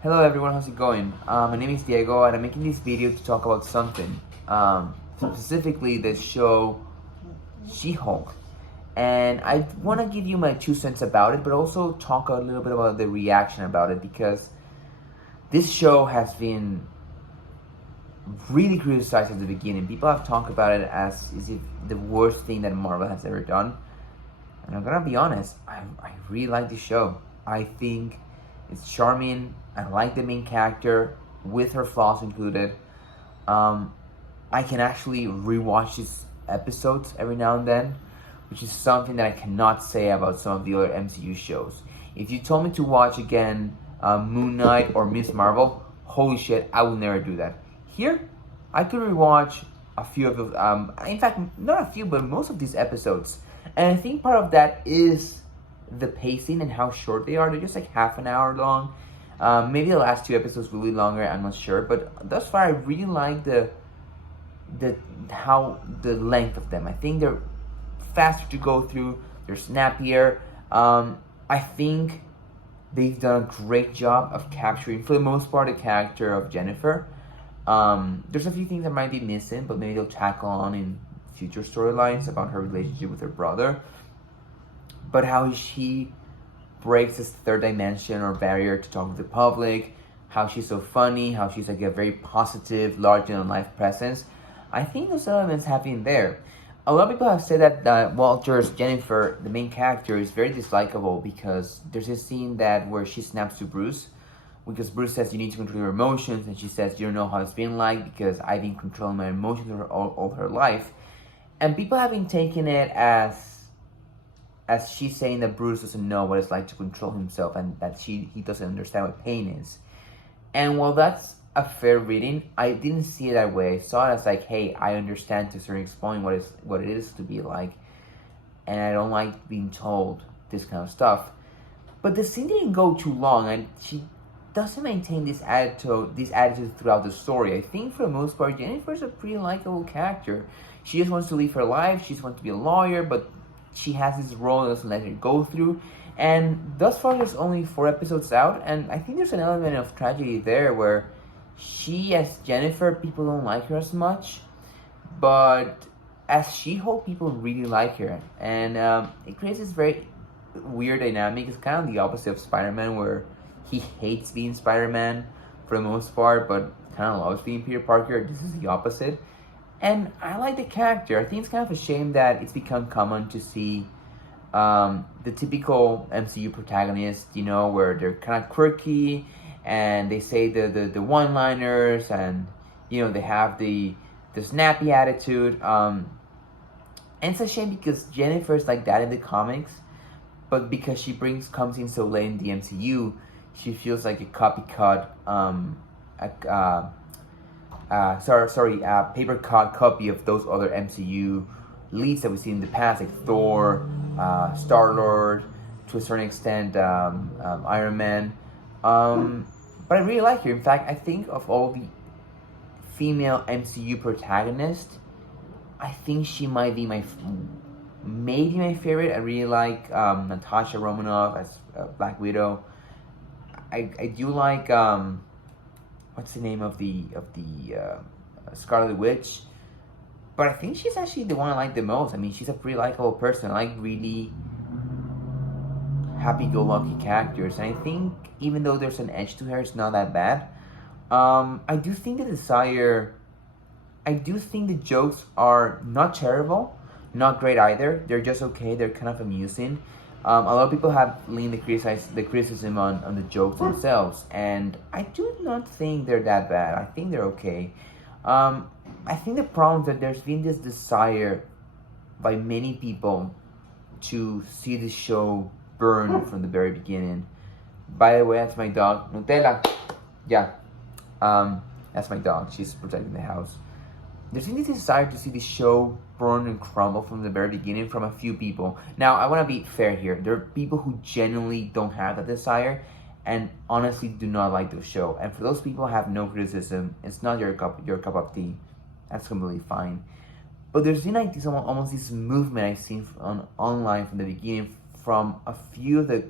Hello everyone, how's it going? My name is Diego and I'm making this video to talk about something. Specifically the show She-Hulk. And I want to give you my 2 cents about it, but also talk a little bit about the reaction about it because this show has been really criticized at the beginning. People have talked about it as if the worst thing that Marvel has ever done. And I'm gonna be honest, I really like this show. I think it's charming. I like the main character with her flaws included. Um, I can actually rewatch these episodes every now and then, which is something that I cannot say about some of the other MCU shows. If you told me to watch again Moon Knight or Miss Marvel, holy shit, I will never do that. Here, I could rewatch a few of the, in fact, not a few, but most of these episodes. And I think part of that is the pacing and how short they are. They're just like half an hour long. Maybe the last 2 episodes will be longer. I'm not sure, but thus far I really like the length of them. I think they're faster to go through. They're snappier. I think they've done a great job of capturing, for the most part, the character of Jennifer. There's a few things that might be missing, but maybe they'll tackle on in future storylines about her relationship with her brother. But how she breaks this third dimension or barrier to talk to the public, how she's so funny, how she's like a very positive, larger than life presence. I think those elements have been there. A lot of people have said that Walter's Jennifer, the main character, is very dislikable because there's this scene that where she snaps to Bruce because Bruce says you need to control your emotions, and she says you don't know how it's been like because I've been controlling my emotions all her life, and people have been taking it as she's saying that Bruce doesn't know what it's like to control himself and that he doesn't understand what pain is. And while that's a fair reading, I didn't see it that way. I saw it as like, hey, I understand to a certain extent what it is to be like, and I don't like being told this kind of stuff. But the scene didn't go too long, and she doesn't maintain this attitude throughout the story. I think for the most part, Jennifer's a pretty likable character. She just wants to live her life. She just wants to be a lawyer, but she has this role that doesn't let her go through. And thus far, there's only 4 episodes out, and I think there's an element of tragedy there where she, as Jennifer, people don't like her as much, but as She-Hulk, people really like her, and it creates this very weird dynamic. It's kind of the opposite of Spider-Man, where he hates being Spider-Man for the most part, but kind of loves being Peter Parker. This is the opposite. And I like the character. I think it's kind of a shame that it's become common to see the typical MCU protagonist, where they're kind of quirky and they say the one-liners, and they have the snappy attitude. And it's a shame because Jennifer's like that in the comics, but because she comes in so late in the MCU, she feels like a copycat, paper cut copy of those other MCU leads that we've seen in the past, like Thor, Star-Lord, to a certain extent, Iron Man. But I really like her. In fact, I think of all the female MCU protagonists, I think she might be maybe my favorite. I really like Natasha Romanoff as Black Widow. I do like what's the name of the Scarlet Witch, but I think she's actually the one I like the most. I mean, she's a pretty likable person. I like really happy-go-lucky characters, and I think even though there's an edge to her, it's not that bad. I do think the jokes are not terrible, not great either. They're just okay. They're kind of amusing. A lot of people have leaned the criticism on the jokes themselves, and I do not think they're that bad. I think they're okay. I think the problem is that there's been this desire by many people to see the show burn from the very beginning. By the way, that's my dog, Nutella. Yeah, that's my dog. She's protecting the house. There's been this desire to see the show burn and crumble from the very beginning from a few people. Now, I want to be fair here. There are people who genuinely don't have that desire and honestly do not like the show. And for those people, I have no criticism. It's not your cup of tea. That's completely fine. But there's been like almost this movement I've seen online from the beginning from a few of the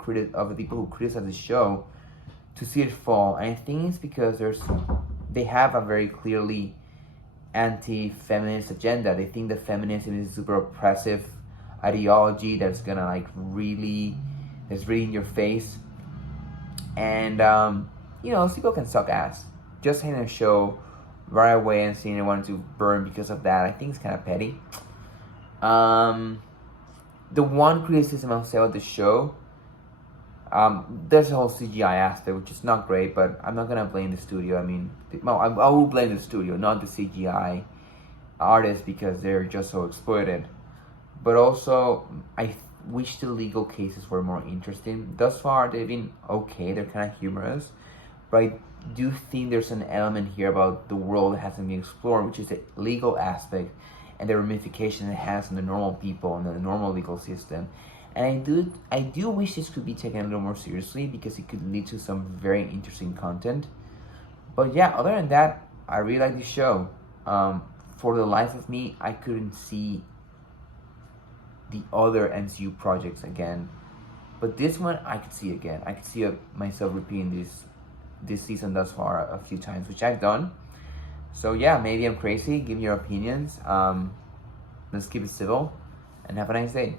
people who criticize the show to see it fall. And I think it's because they have a very clearly anti-feminist agenda. They think that feminism is a super oppressive ideology that's gonna like that's really in your face. And you know, people can suck ass. Just hitting a show right away and seeing everyone to burn because of that, I think it's kind of petty. The one criticism I'll say about the show, there's a whole CGI aspect, which is not great, but I'm not gonna blame the studio. I mean, I will blame the studio, not the CGI artists, because they're just so exploited. But also, I wish the legal cases were more interesting. Thus far, they've been okay. They're kind of humorous, but I do think there's an element here about the world that hasn't been explored, which is the legal aspect and the ramification it has on the normal people and the normal legal system. And I do wish this could be taken a little more seriously, because it could lead to some very interesting content. But yeah, other than that, I really like this show. For the life of me, I couldn't see the other MCU projects again, but this one I could see again. I could see myself repeating this season thus far a few times, which I've done. So yeah, maybe I'm crazy. Give me your opinions. Let's keep it civil, and have a nice day.